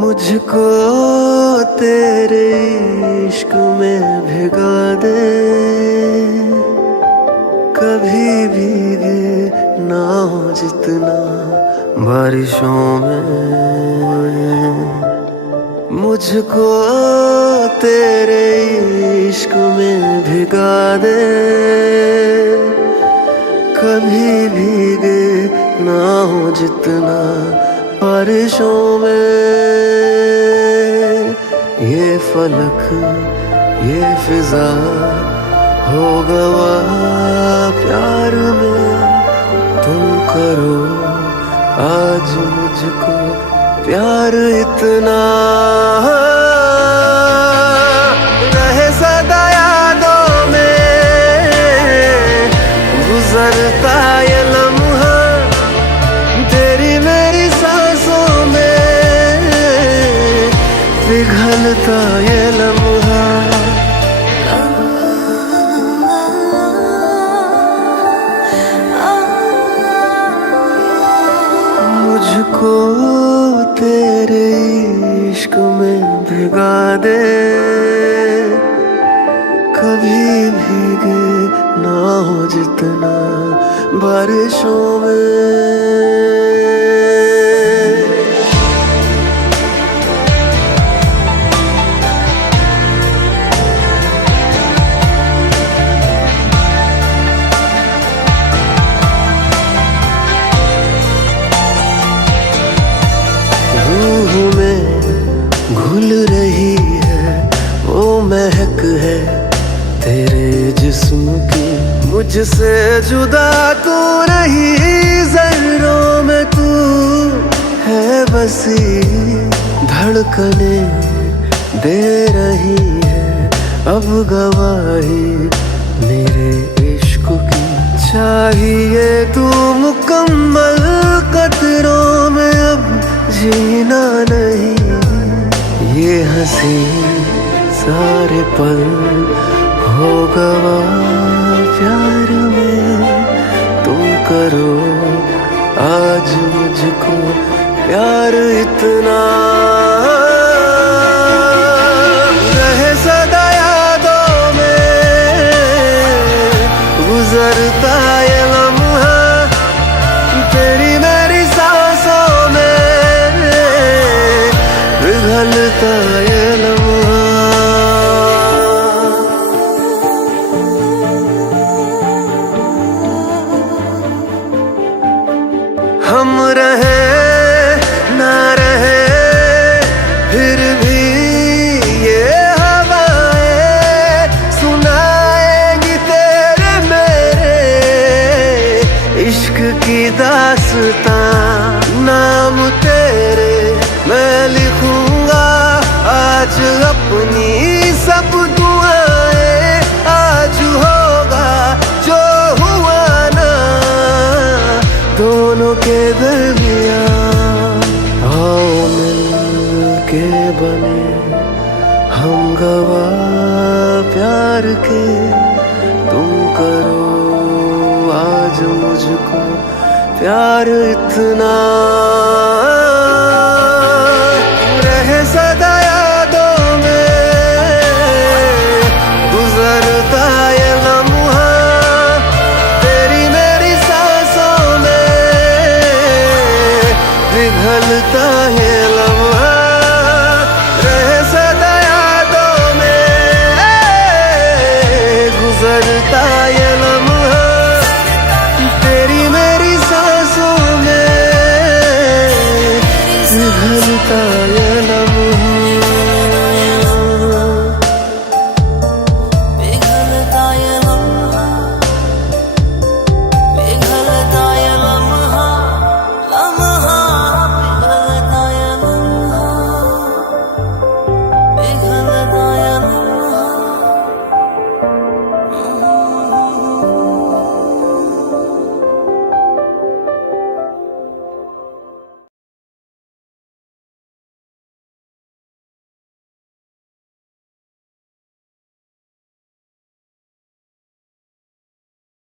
मुझको तेरे इश्क में भिगा दे, कभी भीगे ना हो जितना बारिशों में। मुझको तेरे इश्क में भिगा दे, कभी भीगे ना हो जितना बारिशों में। ये फलक ये फिजा हो गवाह प्यार में, तुम करो आज मुझको प्यार इतना। रहे सदा यादों में गुजरता ये लम्हा, तेरी मेरी सांसों में पिघलता ये लम्हा। मुझको तेरे इश्क में भिगा दे, कभी भीगे ना हो जितना बारिशों में। रूह में घुल रही है वो महक है तेरे जिस्म की, मुझसे जुदा तू नहीं, ज़र्रों में तू है बसी। धड़कने दे रही है अब गवाही मेरे इश्क की, चाहिए तू मुकम्मल कतरों में अब जीना नहीं। ये हंसी सारे पल हो गवाह प्यार में, तुम करो आज मुझको प्यार इतना। रहे सदा यादों में गुजरता ये लम्हा, तेरी मेरी सांसों में पिघलता ये लम्हा। हम रहे ना रहे फिर भी ये हवाएं सुनाएंगी तेरे मेरे इश्क की दास्तां। नाम तेरे मैं लिखूंगा आज अपनी सब दुआएं, आज होगा जो हुआ ना दोनों के दरमियां। आओ मिल के बने हम गवाह प्यार के, तुम करो आज मुझको प्यार इतना। रहे सदा यादों में गुजरता ये लम्हा, तेरी मेरी सांसों में पिघलता है लम्हा। रहे सदा यादों में गुजरता ये लम्हा।